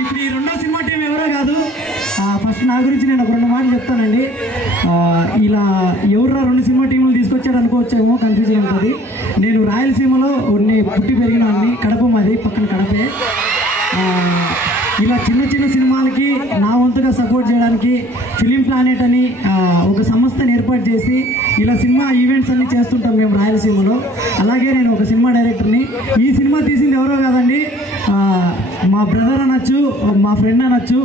ఇప్పుడు ఈ రెండో సినిమా టీం ఎవరో కాదు. ఫస్ట్ నా గురించి నేను ఒక 2 మాటలు చెప్తానండి. ఇలా ఎవరురా 2 సినిమా టీంలు తీసుకొచ్చాడు అనుకోవచ్చేమో, కన్ఫ్యూజన్ ఉంటుంది. నేను రాయలసీమలో పుట్టి పెరిగినాన్ని, కడప మాది, పక్కన కడపే. ఇలా చిన్న చిన్న సినిమాలకి నా వంతుగా సపోర్ట్ చేయడానికి ఫిలిం ప్లానెట్ అని ఒక సంస్థను ఏర్పాటు చేసి ఇలా సినిమా ఈవెంట్స్ అన్ని చేస్తుంటాం మేము రాయలసీమలో. అలాగే నేను ఒక సినిమా డైరెక్టర్ని. ఈ సినిమా తీసింది ఎవరో కాదండి, మా బ్రదర్ అనొచ్చు, మా ఫ్రెండ్ అనొచ్చు.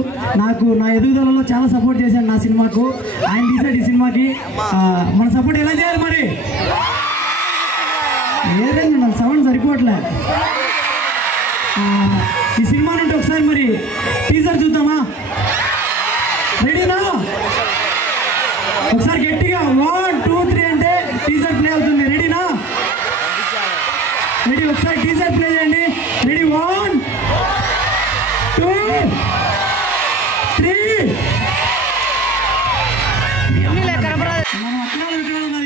నాకు నా ఎదుగుదలలో చాలా సపోర్ట్ చేశాను నా సినిమాకు. ఆయన తీసాడు ఈ సినిమాకి. మన సపోర్ట్ ఎలా చేయాలి మరి? ఏదైనా నా సౌండ్ సరిపోవట్లే. ఈ సినిమా నుండి ఒకసారి మరి టీజర్ చూద్దామా? రెడీనా? ఒకసారి గట్టిగా 1 2 3 అంటే టీజర్ ప్లే అవుతుంది. రెడీనా? రెడీ? ఒకసారి టీజర్ ప్లే చేయండి. రెడీ? 1 2 3. మనం అక్కడ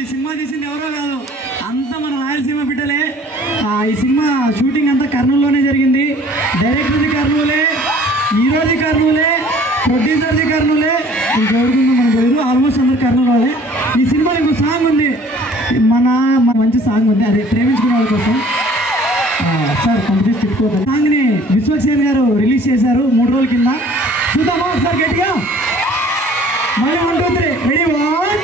ఈ సినిమా తీసింది ఎవరో కాదు, అంతా మన రాయలసీమ బిడ్డలే. ఈ సినిమా షూటింగ్ అంతా కర్నూలులోనే జరిగింది. డైరెక్టర్ది కర్నూలే, హీరోది కర్నూలే, ప్రొడ్యూసర్ది కర్నూలే, ఇంకెవరికుందో మనకు తెలియదు. ఆల్మోస్ట్ అందరు కర్నూలు వాళ్ళే. ఈ సినిమాలో ఇంకో సాంగ్ ఉంది, మన మంచి సాంగ్ ఉంది, అదే ప్రేమించుకునే వాళ్ళ కోసం. సార్ కంప్లీట్ తిప్పుకోవాలి. సాంగ్ని విశ్వక్సేన్ గారు రిలీజ్ చేశారు 3 రోజుల కింద. చూద్దామా ఒకసారి గట్టిగా? మళ్ళీ 1 2 3. Ready? 1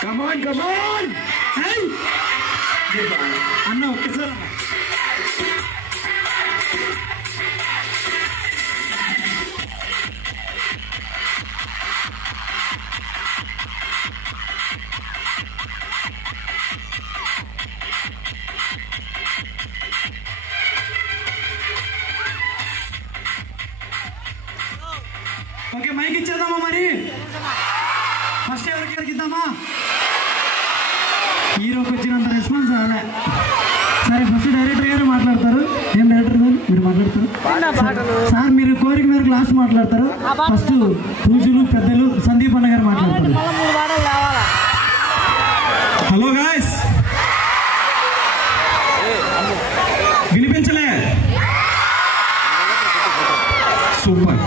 Come on, come on! Hey! Anna, okay, sir. Okay, mic ఇచ్చేద్దామా మరి? ఫస్ట్ ఎవరికి ఇద్దామా? హీరోకి వచ్చినంత రెస్పాన్స్ రాలే. సరే, ఫస్ట్ డైరెక్టర్ గారు మాట్లాడతారు. ఏం డైరెక్టర్ గారు మీరు మాట్లాడతారు? సార్ మీరు కోరిక మేరకు లాస్ట్ మాట్లాడతారు. ఫస్ట్ పూజలు పెద్దలు సందీప్ అన్న గారు మాట్లాడతారు. Hello guys, వినిపించలే? సూపర్,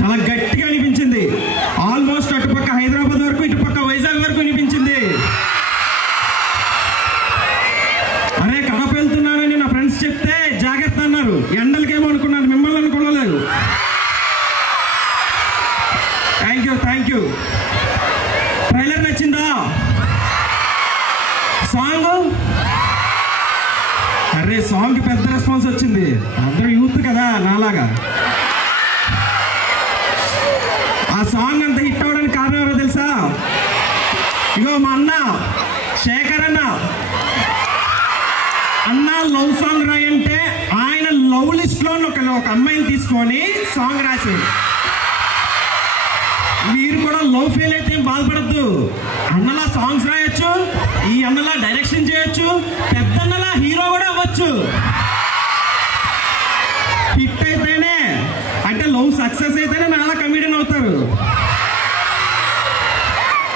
చాలా గట్టిగా అనిపించింది. ఆల్మోస్ట్ అటుపక్క హైదరాబాద్ వరకు, ఇటుపక్క వైజాగ్ వరకు వినిపించింది. అరే కడప వెళ్తున్నానని నా ఫ్రెండ్స్ చెప్తే జాగ్రత్త అన్నారు. ఎండలకేమో అనుకున్నాను, మిమ్మల్ని అనుకోలేదు. Thank you. ట్రైలర్ నచ్చిందా? సాంగ్? అరే సాంగ్కి పెద్ద రెస్పాన్స్ వచ్చింది. అందరూ యూత్ కదా నాలాగా. ఆ సాంగ్ అంత హిట్ అవ్వడానికి కారణం ఎవరో తెలుసా? ఇగో మా అన్న శేఖర్ అన్న లవ్ సాంగ్ రాయంటే ఆయన లవ్ లిస్ట్ లో ఒక అమ్మాయిని తీసుకొని సాంగ్ రాశారు. మీరు కూడా లవ్ ఫెయిల్ అయితే ఏం బాధపడద్దు. అన్నలా సాంగ్స్ రాయొచ్చు, ఈ అన్నలా డైరెక్షన్ చేయొచ్చు, పెద్ద అన్నలా హీరో కూడా అవ్వచ్చు. హిట్ అయితేనే, అంటే లవ్ సక్సెస్ అయితేనే నాలా కమెడియన్ అవుతారు.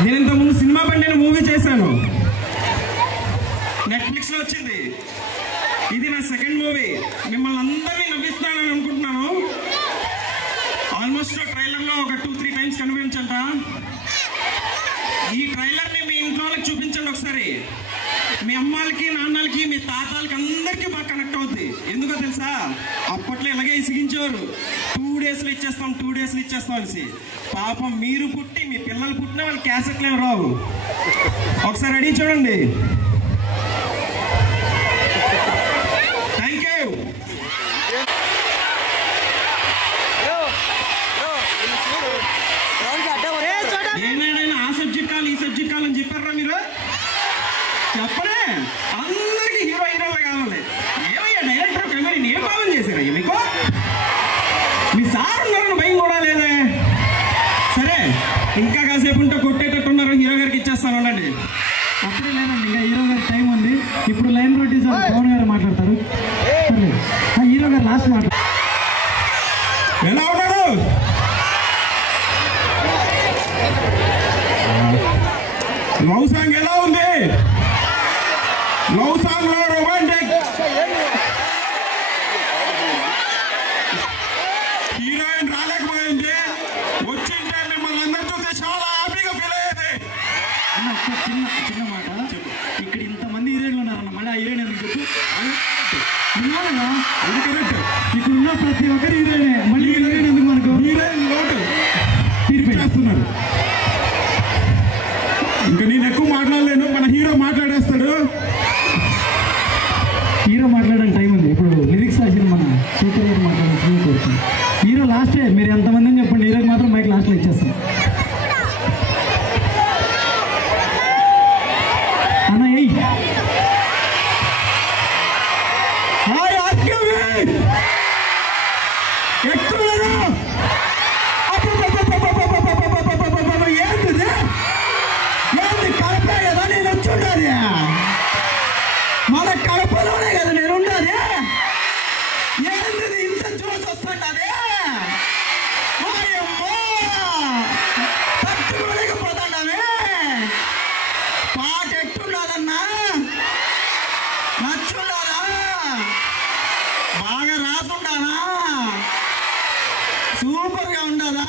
నేను ఇంతకుముందు సినిమా బండి మూవీ చేశాను, నెట్ఫ్లిక్స్ లో వచ్చింది. ఇది నా సెకండ్ మూవీ. మిమ్మల్ని అందరినీ నవ్విస్తానని అనుకుంటున్నాను. ఆల్మోస్ట్ ట్రైలర్ లో ఒక 2-3 టైమ్స్ కనిపించంట. ఈ ట్రైలర్ ని మీ ఇంట్లో చూపించండి ఒకసారి. మీ అమ్మాలకి, నాన్నలకి, మీ తాతలకి అందరికీ బాగా కనెక్ట్ అవుద్ది. ఎందుకో తెలుసా? అప్పట్లో ఇలాగే ఇసిగించేవారు, 2 days లో ఇచ్చేస్తాం, 2 days లో ఇచ్చేస్తాం అనేసి. పాపం మీరు పుట్టి మీ పిల్లలు పుట్టినా వాళ్ళు క్యాసెట్లు ఏమి రావు. ఒకసారి రెడీ చూడండి. Thank you. ఏనాడైనా ఆ సబ్జెక్ట్ కావాలి, ఈ సబ్జెక్ట్ కావాలని చెప్పారా మీరు? చెప్పరే? అందరూ ఇప్పుడు లైన్ ప్రొడ్యూసర్ పవన్ గారు మాట్లాడతారు. హీరో గారు లాస్ట్ మాట్లాడతారు. ఎలా ఉన్నాడు? లవ్ సాంగ్ ఎలా ఉంది? లవ్ సాంగ్ లో రొమాంటిక్ హీరోయిన్ రాలేకపోయింది. వచ్చింటే మిమ్మల్ని అందరూ చూస్తే చాలా హ్యాపీగా ఫీల్ అయ్యేది. అన్న చిన్న మాట, ఇక్కడ ఇంతమంది హీరోయిన్లు ఉన్నారన్న, మళ్ళీ ఆ హీరోయిన్ ఎందుకు చెప్పు? ఉన్నారా? అది కరెక్ట్. ఇక్కడ ఉన్న ప్రతి ఒక్కరు హీరోయినే, మళ్ళీ హీరోయిన్ ఎందుకు మనకు? హీరోయిన్ లోటు తీర్చేస్తున్నారు. ఇంకా నేను ఎక్కువ మాట్లాడలేను, మన హీరో మాట్లాడేస్తాడు. హీరో మాట్లాడడానికి టైం ఉంది. ఇప్పుడు లిరిక్స్ రాసిన మన సూపర్ హీరో మాట్లాడాల్సింది కోరుతుంది. హీరో లాస్టే, మీరు ఎంతమంది అని చెప్పండి, హీరోకి మాత్రం మైక్ లాస్ట్లో ఇచ్చేస్తాం. అన్న మన కడపలోనే కదా నేను ఉండేది. ఏంటిది ఇంత చూసి వస్తున్నది? తట్టుకోలేకపోతున్నావే. పాట ఎట్టున్నదన్నా? నచ్చున్నదా? బాగా రాసుండానా? సూపర్గా ఉండదా?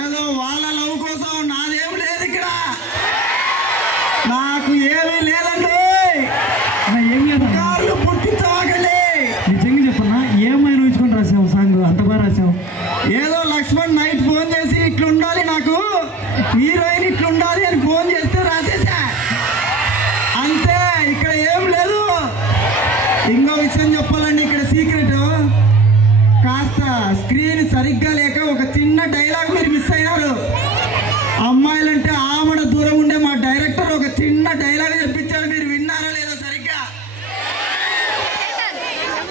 ఏదో వాళ్ళ లవ్ కోసం నాదేం లేదు ఇక్కడ, నాకు ఏమీ లేదండి. ఏం లేదు, కార్లు పుట్టి తాగలే. నిజంగా చెప్పన్నా, ఏమైనా ఊహించుకొని రాసావు సాంగ్, అంత బాగా రాసావు. ఏదో లక్ష్మణ్ నైట్ ఫోన్ చేసి ఇట్లుండాలి, నాకు హీరోయిన్ ఇట్లుండాలి అని ఫోన్ చేస్తే రాసేసా అంతే. ఇక్కడ ఏం లేదు. ఇంకో విషయం చెప్పాలండి, ఇక్కడ సీక్రెట్ కాస్త స్క్రీన్ సరిగ్గా లేక ఒక చిన్న డైలాగ్ మీరు మిస్ అయినారు. అమ్మాయిలంటే ఆమడ దూరం ఉండే మా డైరెక్టర్ ఒక చిన్న డైలాగ్ చెప్పించాడు, మీరు విన్నారా లేదో సరిగ్గా?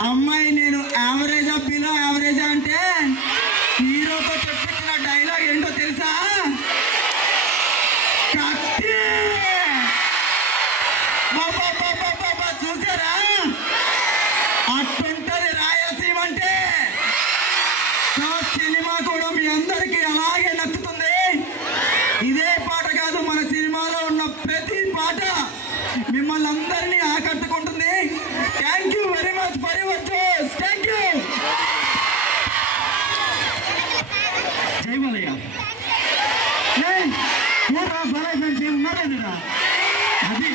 అమ్మాయి నేను యావరేజా బిలో యావరేజా అంటే హీరోతో చెప్పించిన డైలాగ్ ఏంటో తెలుసా? కత్తి. చూసారా? అట్టుంటది రాయలసీమ అంటే. సినిమా కూడా మీ అందరికీ అలాగే నచ్చుతుంది. ఇదే పాట కాదు, మన సినిమాలో ఉన్న ప్రతి పాట మిమ్మల్ని అందరినీ ఆకట్టుకుంటుంది. Thank you very much for your joys. Thank you. జై మలయ్య. బాలయ్య ఫ్రెండ్స్ ఏమున్నారా? అది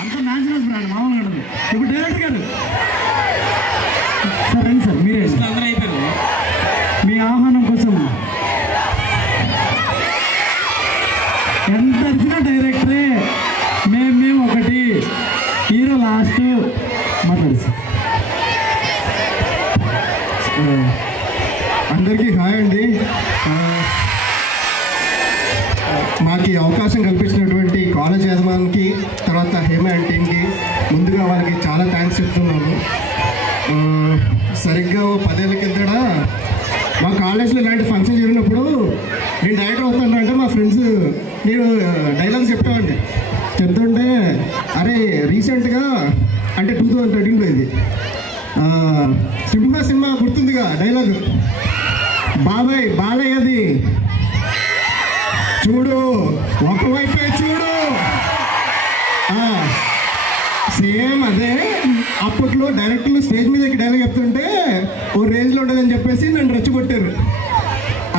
అంత న్యాచురల్ బ్రాండ్, మామూలుగా ఉండదు. ఇప్పుడు డైరెక్టర్ గారు సార్ రండి సార్, మీరే అందరూ అయిపోయారు. మీ ఆహ్వానం కోసం ఎంత వచ్చినా డైరెక్టరే, మేము ఒకటి, హీరో లాస్ట్. మాట్లాడు సార్. అందరికీ హాయ్ అండి. మాకు ఈ అవకాశం కల్పించినటువంటి కాలేజ్ యజమానికి, తర్వాత హేమ అండ్ టీమ్కి ముందుగా వాళ్ళకి చాలా థ్యాంక్స్ చెప్తున్నాను. సరిగ్గా 10 ఏళ్ళ కిందట మా కాలేజ్లో ఇలాంటి ఫంక్షన్ జరిగినప్పుడు నేను డైరెక్టర్ అవుతానంటే మా ఫ్రెండ్స్ నేను డైలాగ్స్ చెప్తామండి. చెప్తుంటే అరే రీసెంట్గా అంటే 2013లో ఇది సింహ సినిమా గుర్తుందిగా డైలాగ్, బాబాయ్ బాలయ్యది చూడు ఒకవైపే చూడు. సేమ్ అదే అప్పట్లో డైరెక్టర్లు స్టేజ్ మీద డైలాగ్ చెప్తుంటే ఓ రేంజ్లో ఉండదని చెప్పేసి నన్ను రెచ్చగొట్టారు.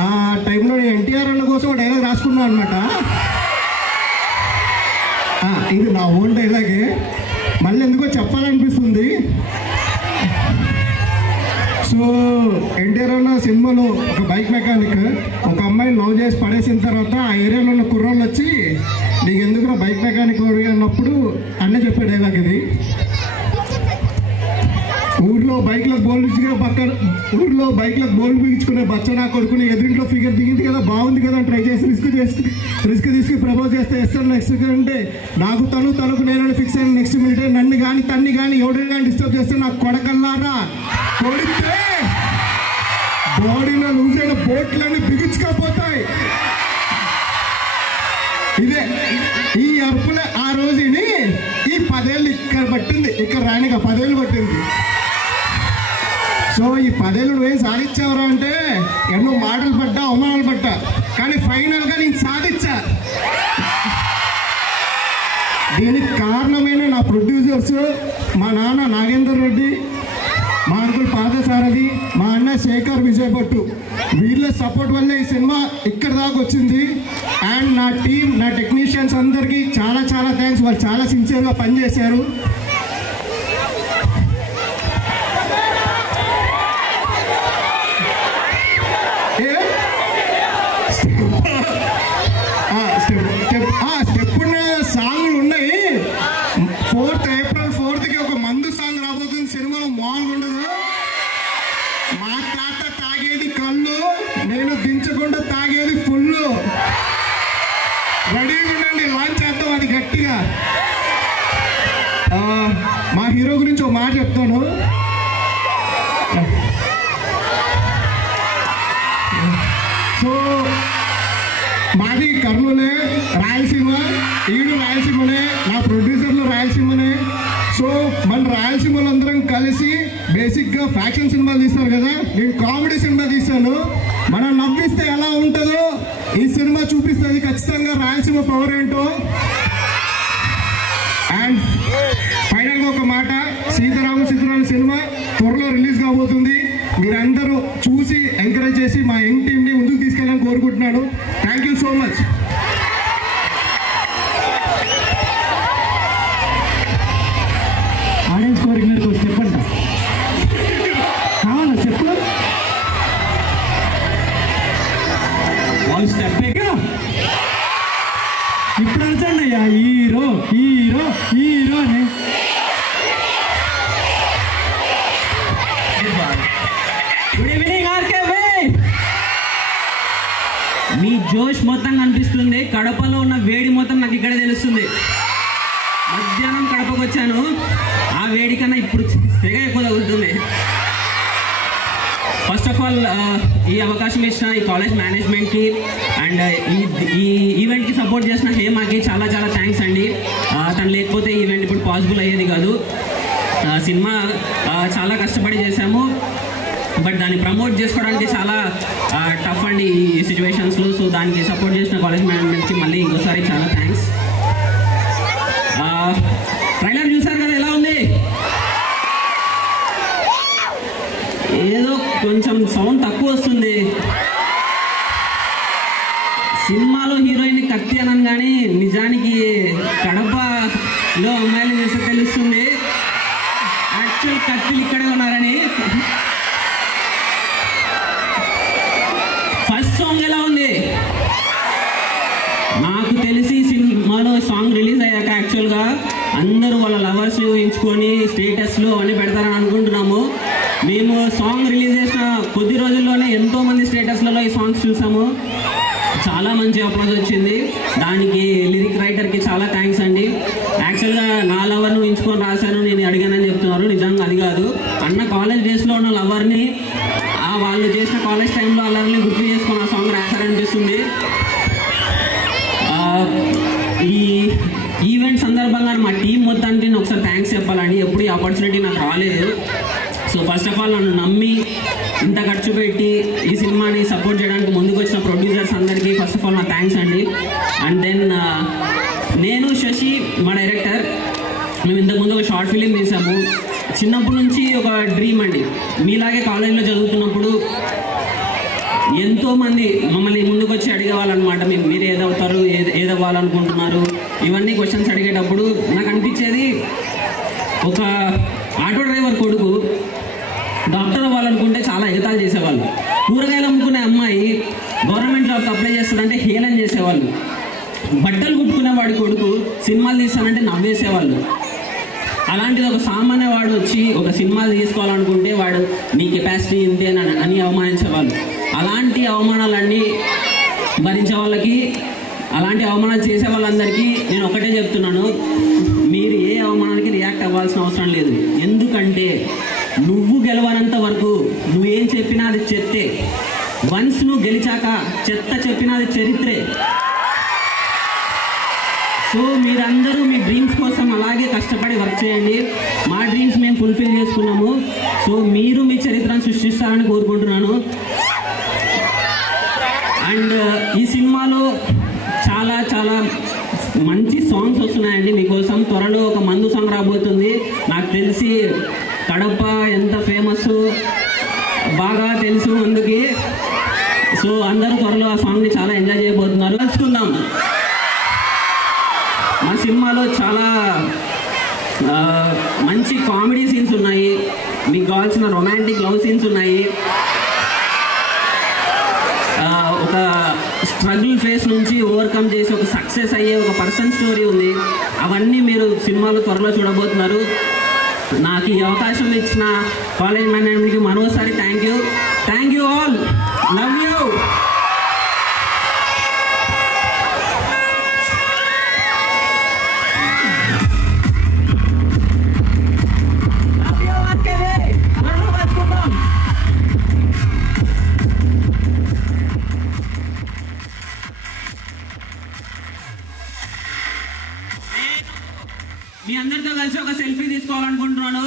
ఆ టైంలో నేను ఎన్టీఆర్ అన్న కోసం డైలాగ్ రాసుకున్నాను అనమాట. ఇది నా ఓన్ డైలాగే, మళ్ళీ ఎందుకో చెప్పాలనిపిస్తుంది. సో ఎన్టీఆర్ అన్న సినిమాలో ఒక బైక్ మెకానిక్ ఒక అమ్మాయిని లవ్ చేసి పడేసిన తర్వాత ఆ ఏరియాలో ఉన్న కుర్రోళ్ళు వచ్చి నీకు ఎందుకు బైక్ మెకానిక్ అన్నప్పుడు అన్న చెప్పే డైలాగ్ ఇది. ఊర్లో బైక్లకు బోల్డ్ బిగించుకునే బచ్చనా కొడుకుని ఎదురింట్లో ఫిగర్ దిగింది కదా, బాగుంది కదా ట్రై చేసి రిస్క్ తీసుకుని ప్రపోజ్ చేస్తే ఇస్తాను. నెక్స్ట్ అంటే నాకు తనకు నేను ఫిక్స్ అయిన నెక్స్ట్ మినిటే నన్ను కానీ తన్ని కానీ ఎవరిని కానీ డిస్టర్బ్ చేస్తే నాకు కొడకల్లారా కొడితే బాడీలో లూజ్ అయిన బోట్లన్నీ బిగించుకపోతాయి. ఇదే ఈ అర్పులే ఆ రోజుని ఇక్కడ రానిక 10 ఏళ్ళు పట్టింది. సో ఈ 10 ఏళ్ళు నువ్వేం సాధించావురా అంటే ఎన్నో మాటలు పడ్డా, అవమానాలు పడ్డా, కానీ ఫైనల్గా నేను సాధించా. దీనికి కారణమైన నా ప్రొడ్యూసర్స్, మా నాన్న నాగేందర్ రెడ్డి, మా అంకుల్ పాదసారథి, మా అన్న శేఖర్ విజయభట్టు, వీళ్ళ సపోర్ట్ వల్లే ఈ సినిమా ఇక్కడ దాకా వచ్చింది. అండ్ నా టీం, నా టెక్నీషియన్స్ అందరికీ చాలా చాలా థ్యాంక్స్. వాళ్ళు చాలా సిన్సియర్గా పనిచేశారు. స్టెప్ ఉన్న సాంగ్లు ఉన్నాయి. 4th April 4th ఒక మందు సాంగ్ రాబోతుంది సినిమాలో, మామూలుగా ఉండదు. మా తాత తాగేది కళ్ళు, నేను దించకుండా తాగేది ఫుల్. రెడీగా ఉండండి, లాంచ్ చేద్దాం అది గట్టిగా. మా హీరో గురించి ఒక మాట చెప్తాను. సో మాది కర్నూలే, రాయలసీమ, ఈడు రాయలసీమనే, నా ప్రొడ్యూసర్లు రాయలసీమనే. సో మన రాయలసీమలో అందరం కలిసి బేసిక్గా ఫ్యాక్షన్ సినిమాలు తీస్తారు కదా, నేను కామెడీ సినిమా తీశాను. మనం నవ్విస్తే ఎలా ఉంటుందో ఈ సినిమా చూపిస్తుంది ఖచ్చితంగా రాయలసీమ పవర్ ఏంటో. అండ్ ఫైనల్గా ఒక మాట, సీతారామ సినిమా త్వరలో రిలీజ్ కాబోతుంది. మీరందరూ చూసి ఎంకరేజ్ చేసి మా యంగ్ టీమ్ని ముందుకు తీసుకెళ్ళాలని కోరుకుంటున్నాను. Thank you so much. Audience కోరికలకు స్టెప్ అంట కావాలా? చెప్పు వాళ్ళు స్టెప్ ఇప్పుడు అరచండి అయ్యా, హీరో హీరో హీరో అని. గుడ్ ఈవినింగ్ ఆర్కేవే. మీ జోష్ మొత్తం కనిపిస్తుంది, కడపలో ఉన్న వేడి మొత్తం నాకు ఇక్కడే తెలుస్తుంది. మధ్యాహ్నం కడపకు వచ్చాను, ఆ వేడి కన్నా ఇప్పుడు తెగ ఎక్కువ తగులుతుంది. ఫస్ట్ ఆఫ్ ఆల్ ఈ అవకాశం ఇచ్చిన ఈ కాలేజ్ మేనేజ్మెంట్కి అండ్ ఈ ఈవెంట్కి సపోర్ట్ చేసిన హేమాకి చాలా చాలా థ్యాంక్స్ అండి. తను లేకపోతే ఈ ఈవెంట్ ఇప్పుడు పాసిబుల్ అయ్యేది కాదు. సినిమా చాలా కష్టపడి చేశాము, బట్ దాన్ని ప్రమోట్ చేసుకోవడానికి చాలా టఫ్ అండి ఈ సిచ్యువేషన్స్లో. సో దానికి సపోర్ట్ చేసిన కాలేజ్ మేనేజ్మెంట్కి మళ్ళీ ఇంకోసారి చాలా థ్యాంక్స్. ట్రైలర్ చూసారు కదా, ఎలా ఉంది? ఏదో కొంచెం సౌండ్ తక్కువ వస్తుంది. సినిమాలో హీరోయిన్ కత్తి అనను కానీ నిజానికి కడపలో అమ్మాయిలు చూస్తే తెలుస్తుంది యాక్చువల్ కత్తిలు ఇక్కడే ఉన్నారని. ఫస్ట్ సాంగ్ ఎలా ఉంది? నాకు తెలిసి సినిమాలో సాంగ్ రిలీజ్ అయ్యాక యాక్చువల్గా అందరూ వాళ్ళ లవర్స్ ఊహించుకొని స్టేటస్లు అవన్నీ పెడతారని అనుకుంటున్నాము. మేము సాంగ్ రిలీజ్ చేసిన కొద్ది రోజుల్లోనే ఎంతోమంది స్టేటస్లలో ఈ సాంగ్స్ చూసాము. చాలా మంచి అప్రోచ్ వచ్చింది. దానికి లిరిక్ రైటర్కి చాలా థ్యాంక్స్ అండి. యాక్చువల్గా నా లవర్ను ఊహించుకొని రాశాను, నేను అడిగానని చెప్తున్నారు. నిజంగా అది కాదు, అన్న కాలేజ్ డేస్లో ఉన్న లవర్ని వాళ్ళు చేసిన కాలేజ్ టైంలో అల్లర్ని గుర్తు చేసుకొని ఆ సాంగ్ రాశారనిపిస్తుంది. ఈ ఈవెంట్ సందర్భంగా మా టీం మొత్తానికి నేను ఒకసారి థ్యాంక్స్ చెప్పాలండి. ఎప్పుడు ఈ ఆపర్చునిటీ నాకు రాలేదు. సో ఫస్ట్ ఆఫ్ ఆల్ నన్ను నమ్మి ఇంత ఖర్చు పెట్టి ఈ సినిమాని సపోర్ట్ చేయడానికి ముందుకు వచ్చిన ప్రొడ్యూసర్స్ అందరికీ ఫస్ట్ ఆఫ్ ఆల్ నా థ్యాంక్స్ అండి. అండ్ దెన్ నేను శశి మా డైరెక్టర్, మేము ఇంతకుముందు ఒక షార్ట్ ఫిలిం తీసాము. చిన్నప్పటి నుంచి ఒక డ్రీమ్ అండి. మీలాగే కాలేజీలో చదువుతున్నప్పుడు ఎంతోమంది మమ్మల్ని ముందుకు వచ్చి అడిగేవాళ్ళనమాట, మీరు ఏదవుతారు, ఏదవ్వాలనుకుంటున్నారు, ఇవన్నీ క్వశ్చన్స్ అడిగేటప్పుడు నాకు అనిపించేది, ఒక ఆటో డ్రైవర్ కొడుకు డాక్టర్ అవ్వాలనుకుంటే చాలా ఎగతాలు చేసేవాళ్ళు. కూరగాయలు అమ్ముకునే అమ్మాయి గవర్నమెంట్ జాబ్కి అప్లై చేస్తారంటే హేళన చేసేవాళ్ళు. బట్టలు కుట్టుకునే వాడి కొడుకు సినిమాలు తీస్తానంటే నవ్వేసేవాళ్ళు. అలాంటిది ఒక సామాన్య వాడు వచ్చి ఒక సినిమా తీసుకోవాలనుకుంటే వాడు నీ కెపాసిటీ ఇంతే అని అవమానించేవాళ్ళు. అలాంటి అవమానాలన్నీ భరించే వాళ్ళకి, అలాంటి అవమానాలు చేసే వాళ్ళందరికీ నేను ఒకటే చెప్తున్నాను, మీరు ఏ అవమానానికి రియాక్ట్ అవ్వాల్సిన అవసరం లేదు. ఎందుకంటే నువ్వు గెలవనంత వరకు నువ్వేం చెప్పినా అది చెత్తే. వన్స్ నువ్వు గెలిచాక చెత్త చెప్పినా అది చరిత్రే. సో మీరందరూ మీ డ్రీమ్స్ కోసం అలాగే కష్టపడి వర్క్ చేయండి. మా త్వరలో ఒక మందు సాంగ్ రాబోతుంది. నాకు తెలిసి కడప ఎంత ఫేమస్ బాగా తెలుసు అందుకే. సో అందరూ త్వరలో ఆ సాంగ్ని చాలా ఎంజాయ్ చేయబోతున్నారు. తెలుసుకుందాం. మా సినిమాలో చాలా మంచి కామెడీ సీన్స్ ఉన్నాయి, మీకు కావాల్సిన రొమాంటిక్ లవ్ సీన్స్ ఉన్నాయి, ఒక స్ట్రగుల్ ఫేస్ నుంచి ఓవర్కమ్ చేసి ఒక సక్సెస్ అయ్యే ఒక పర్సన్ స్టోరీ ఉంది. అవన్నీ మీరు సినిమాలో త్వరలో చూడబోతున్నారు. నాకు ఈ అవకాశం ఇచ్చిన కాలేజ్ మేనేజ్మెంట్కి మరోసారి thank you all, love you. మీ అందరితో కలిసి ఒక సెల్ఫీ తీసుకోవాలనుకుంటున్నాను.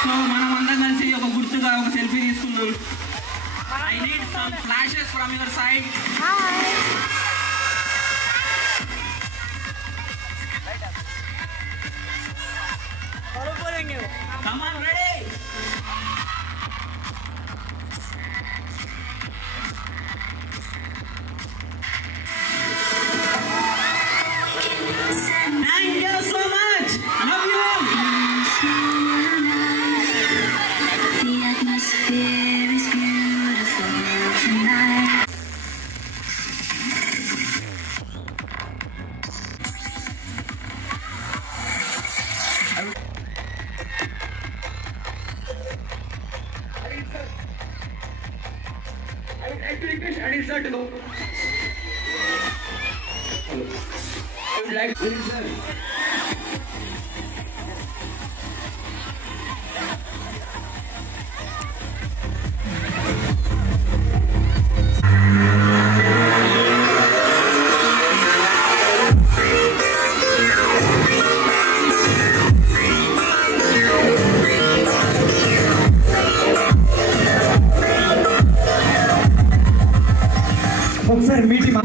సో మనం అందరం కలిసి ఒక గుర్తుగా ఒక సెల్ఫీ తీసుకుందాం. I need some flashes from your side. Come on, ready? Thank you so much. Love you all. The atmosphere is beautiful tonight. ఒకసారి మీటింగ్